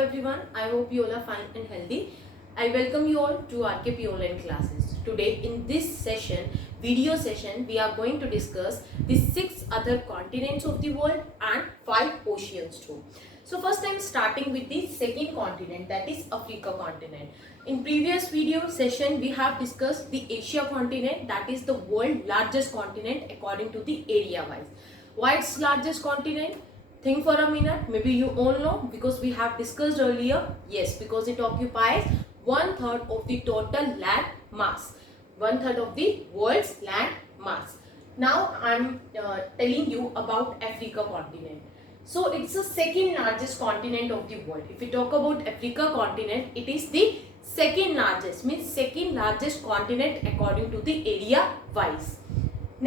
Everyone, I hope you all are fine and healthy. I welcome you all to RKP online classes. Today in this video session, we are going to discuss the 6 other continents of the world and 5 oceans too. So first I am starting with the second continent, that is Africa continent. In previous video session, we have discussed the Asia continent, that is the world largest continent according to the area wise. Why it's largest continent? Think for a minute. Maybe you all know because we have discussed earlier. Yes, because it occupies 1/3 of the total land mass. 1/3 of the world's land mass. Now I'm telling you about Africa continent. So it's the second largest continent of the world. If we talk about Africa continent, it is the second largest, means second largest continent according to the area wise.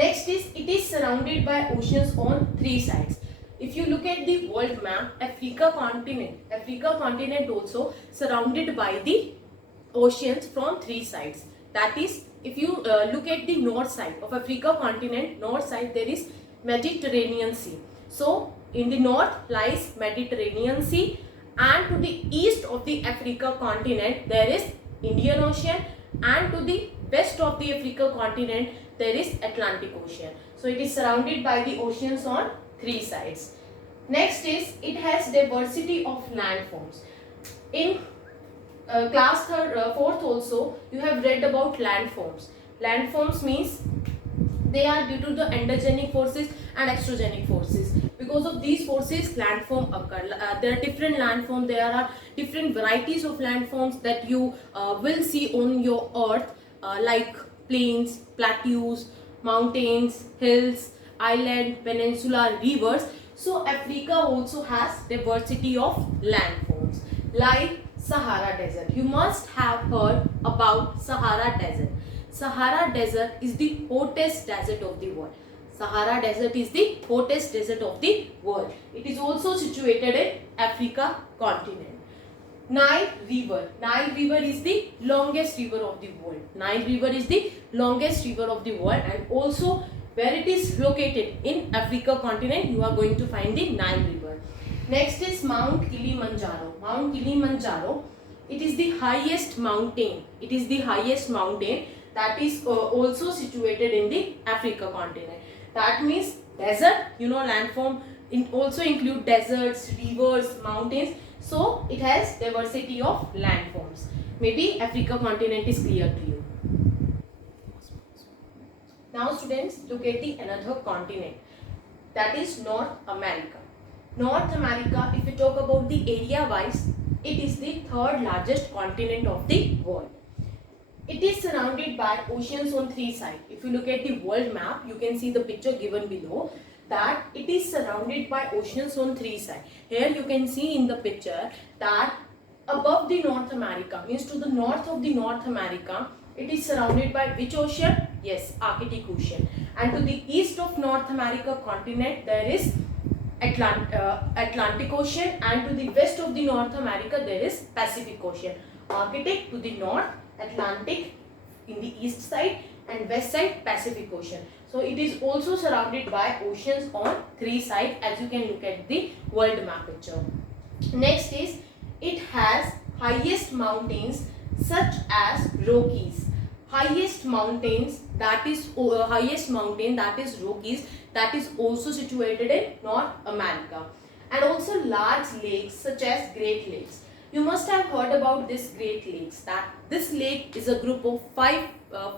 Next is, it is surrounded by oceans on 3 sides. If you look at the world map, Africa continent also surrounded by the oceans from 3 sides. That is, if you look at the north side of Africa continent, north side there is Mediterranean Sea. So in the north lies Mediterranean Sea, and to the east of the Africa continent there is Indian Ocean, and to the west of the Africa continent there is Atlantic Ocean. So it is surrounded by the oceans on 3 sides. Next is, it has diversity of landforms. In class 4th also you have read about landforms. Landforms means they are due to the endogenic forces and exogenic forces. Because of these forces, landform occur. There are different landforms. There are different varieties of landforms that you will see on your earth, like plains, plateaus, mountains, hills, island, peninsula, rivers. So Africa also has diversity of landforms, like Sahara Desert. You must have heard about Sahara Desert. Sahara Desert is the hottest desert of the world. Sahara Desert is the hottest desert of the world. It is also situated in Africa continent. Nile River. Nile River is the longest river of the world. Nile River is the longest river of the world, and also where it is located in Africa continent, you are going to find the Nile River. Next is Mount Kilimanjaro. Mount Kilimanjaro, it is the highest mountain. It is the highest mountain that is also situated in the Africa continent. That means desert, landform also include deserts, rivers, mountains. So it has diversity of landforms. Maybe Africa continent is clear to you. Now students, look at the another continent, that is North America. North America, if we talk about the area wise, it is the third largest continent of the world. It is surrounded by oceans on 3 sides. If you look at the world map, you can see the picture given below that it is surrounded by oceans on 3 sides. Here you can see in the picture that above the North America, means to the north of the North America, it is surrounded by which ocean? Yes, Arctic Ocean. And to the east of North America continent there is Atlantic Ocean, and to the west of the North America there is Pacific Ocean. Arctic to the north, Atlantic in the east side, and west side Pacific Ocean. So it is also surrounded by oceans on 3 sides, as you can look at the world map picture. Next is, it has highest mountains such as Rockies. Highest mountain that is Rockies, that is also situated in North America, and also large lakes such as Great Lakes. You must have heard about this Great Lakes, that this lake is a group of 5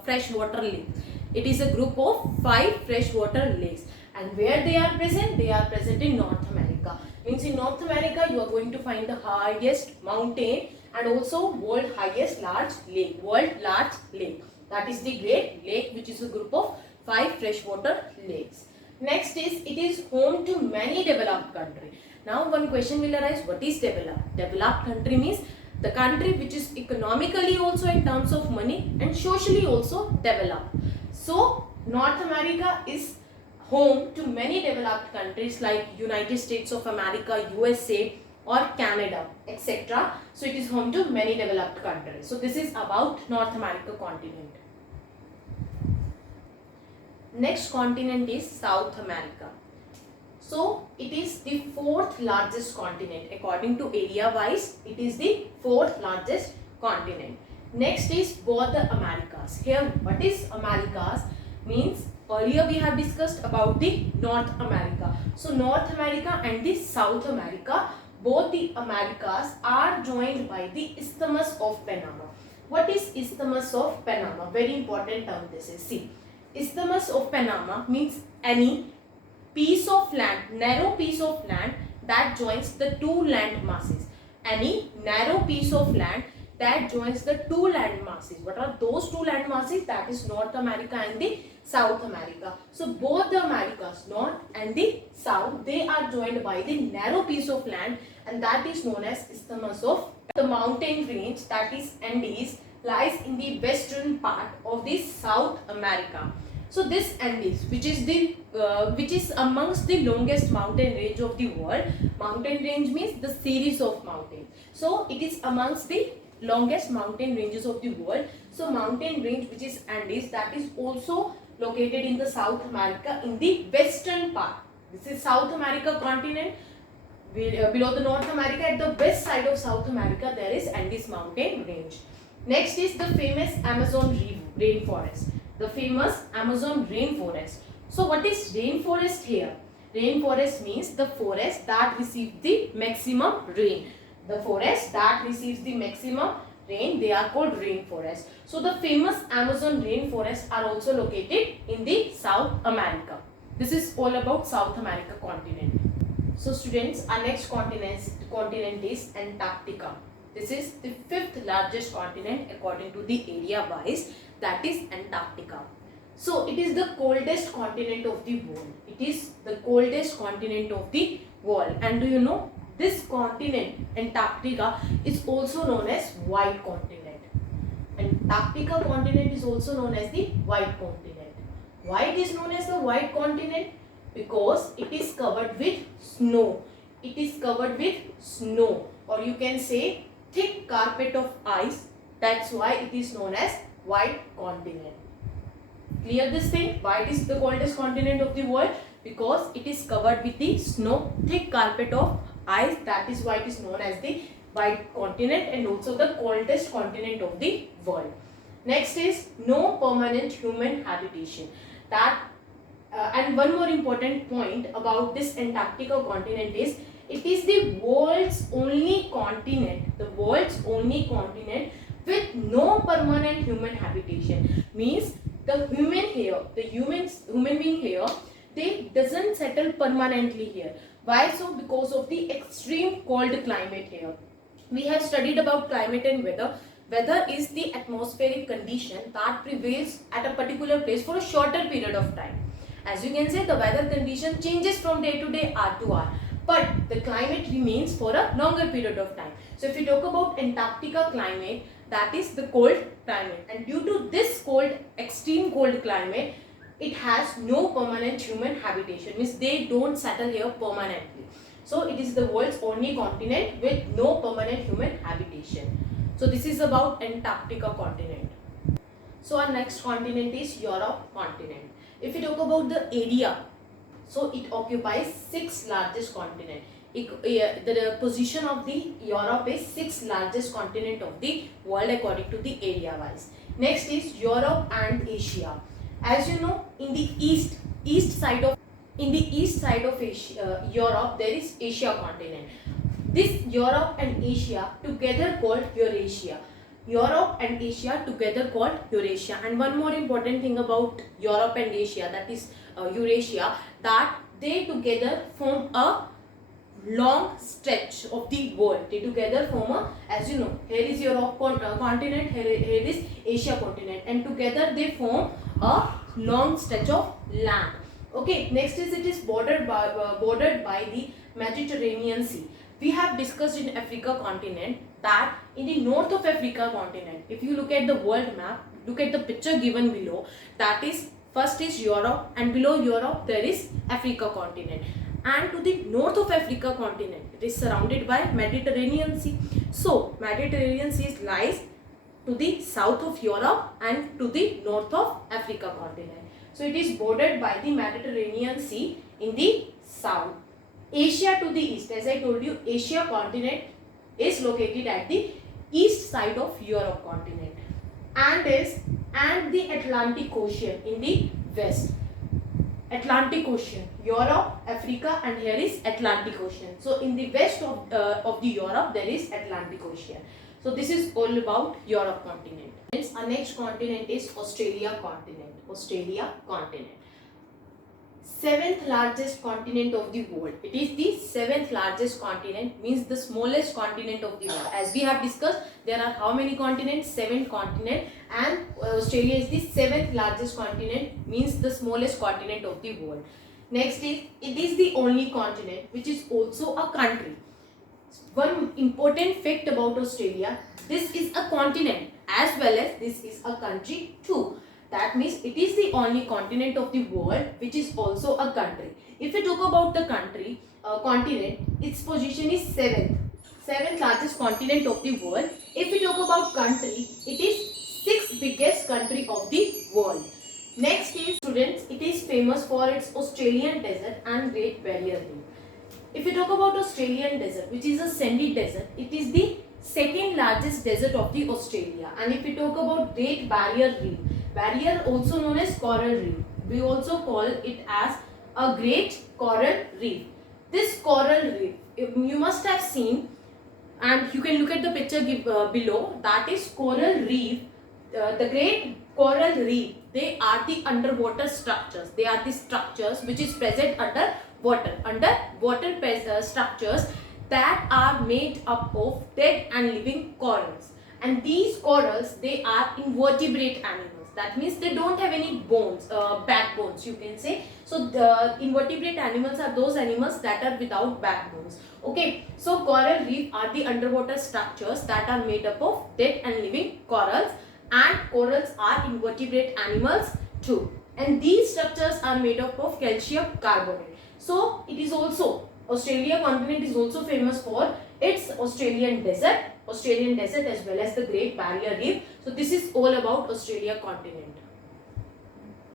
freshwater lakes. It is a group of 5 freshwater lakes, and where they are present? They are present in North America. Means in North America you are going to find the highest mountain and also world highest large lake, that is the Great Lake, which is a group of 5 freshwater lakes. Next is, it is home to many developed countries. Now one question will arise, what is developed? Developed country means the country which is economically also in terms of money and socially also developed. So North America is home to many developed countries like United States of America, USA, or Canada, etc. So it is home to many developed countries. So this is about North America continent. Next continent is South America. So it is the fourth largest continent. According to area wise, it is the fourth largest continent. Next is both the Americas. Here, what is Americas? Means earlier we have discussed about the North America. So North America and the South America, both the Americas are joined by the Isthmus of Panama. What is Isthmus of Panama? Very important term this is. See, Isthmus of Panama means any piece of land, narrow piece of land that joins the two land masses. Any narrow piece of land that joins the two land masses. What are those two land masses? That is North America and the South America. So both the Americas, North and the South, they are joined by the narrow piece of land, and that is known as Isthmus of. The mountain range, that is Andes, lies in the western part of the South America. So this Andes, which is amongst the longest mountain range of the world. Mountain range means the series of mountains. So it is amongst the longest mountain ranges of the world. So mountain range which is Andes, that is also located in the South America in the western part. This is South America continent. Below the North America, at the west side of South America, there is Andes mountain range. Next is the famous Amazon rainforest. The famous Amazon rainforest. So what is rainforest here? Rainforest means the forest that receives the maximum rain. The forest that receives the maximum rain, they are called rainforest. So the famous Amazon rainforests are also located in the South America. This is all about South America continent. So students, our next continent is Antarctica. This is the fifth largest continent according to the area wise, that is Antarctica. So it is the coldest continent of the world. It is the coldest continent of the world. And do you know, this continent, Antarctica, is also known as white continent. Antarctica continent is also known as the white continent. Why it is known as the white continent? Because it is covered with snow. It is covered with snow, or you can say thick carpet of ice. That's why it is known as white continent. Clear this thing? Why it is the coldest continent of the world? Because it is covered with the snow, thick carpet of ice. That is why it is known as the white continent, and also the coldest continent of the world. Next is no permanent human habitation. And one more important point about this Antarctica continent is it is the world's only continent. The world's only continent with no permanent human habitation. Means the human being here, they doesn't settle permanently here. Why so? Because of the extreme cold climate here. We have studied about climate and weather. Weather is the atmospheric condition that prevails at a particular place for a shorter period of time. As you can say, the weather condition changes from day to day, hour to hour, but the climate remains for a longer period of time. So if you talk about Antarctica climate, that is the cold climate, and due to this cold, extreme cold climate, it has no permanent human habitation. Means they don't settle here permanently. So it is the world's only continent with no permanent human habitation. So this is about Antarctica continent. So our next continent is Europe continent. If you talk about the area, so it occupies 6th largest continent. The position of the Europe is 6th largest continent of the world according to the area wise. Next is Europe and Asia. As you know, in the east side of Asia, Europe, there is Asia continent. This Europe and Asia together called Eurasia. Europe and Asia together called Eurasia. And one more important thing about Europe and Asia, that is Eurasia, that they together form a long stretch of the world. They together form a, as you know, here is Europe continent, here is Asia continent, and together they form a long stretch of land. Okay, next is it is bordered by the Mediterranean Sea. We have discussed in Africa continent that in the north of Africa continent, if you look at the world map, look at the picture given below, that is first is Europe, and below Europe there is Africa continent, and to the north of Africa continent it is surrounded by Mediterranean Sea. So Mediterranean Sea lies to the south of Europe and to the north of Africa continent. So it is bordered by the Mediterranean Sea in the south. Asia to the east, as I told you, Asia continent is located at the east side of Europe continent, and the Atlantic Ocean in the west. Atlantic Ocean, Europe, Africa, and here is Atlantic Ocean. So in the west of the Europe there is Atlantic Ocean. So this is all about Europe continent. Our next continent is Australia continent. Australia continent. Seventh largest continent of the world. It is the seventh largest continent, means the smallest continent of the world. As we have discussed, there are how many continents? 7 continents, and Australia is the seventh largest continent, means the smallest continent of the world. Next is, it is the only continent which is also a country. One important fact about Australia, this is a continent as well as this is a country too. That means it is the only continent of the world which is also a country. If we talk about the continent, its position is seventh largest continent of the world. If we talk about country, it is sixth biggest country of the world. Next is, students, it is famous for its Australian desert and Great Barrier Reef. If we talk about Australian desert, which is a sandy desert, it is the second largest desert of the Australia. And if we talk about Great Barrier Reef, barrier also known as coral reef, we also call it as a great coral reef. This coral reef, you must have seen, and you can look at the picture below, that is coral reef. The great coral reef, they are the underwater structures. They are the structures which is present under water structures that are made up of dead and living corals. And these corals, they are invertebrate animals. That means they don't have any bones, backbones, you can say. So the invertebrate animals are those animals that are without backbones. Okay, so coral reef are the underwater structures that are made up of dead and living corals, and corals are invertebrate animals too. And these structures are made up of calcium carbonate. So it is also, Australia continent is also famous for its Australian desert as well as the Great Barrier Reef. So this is all about Australia continent.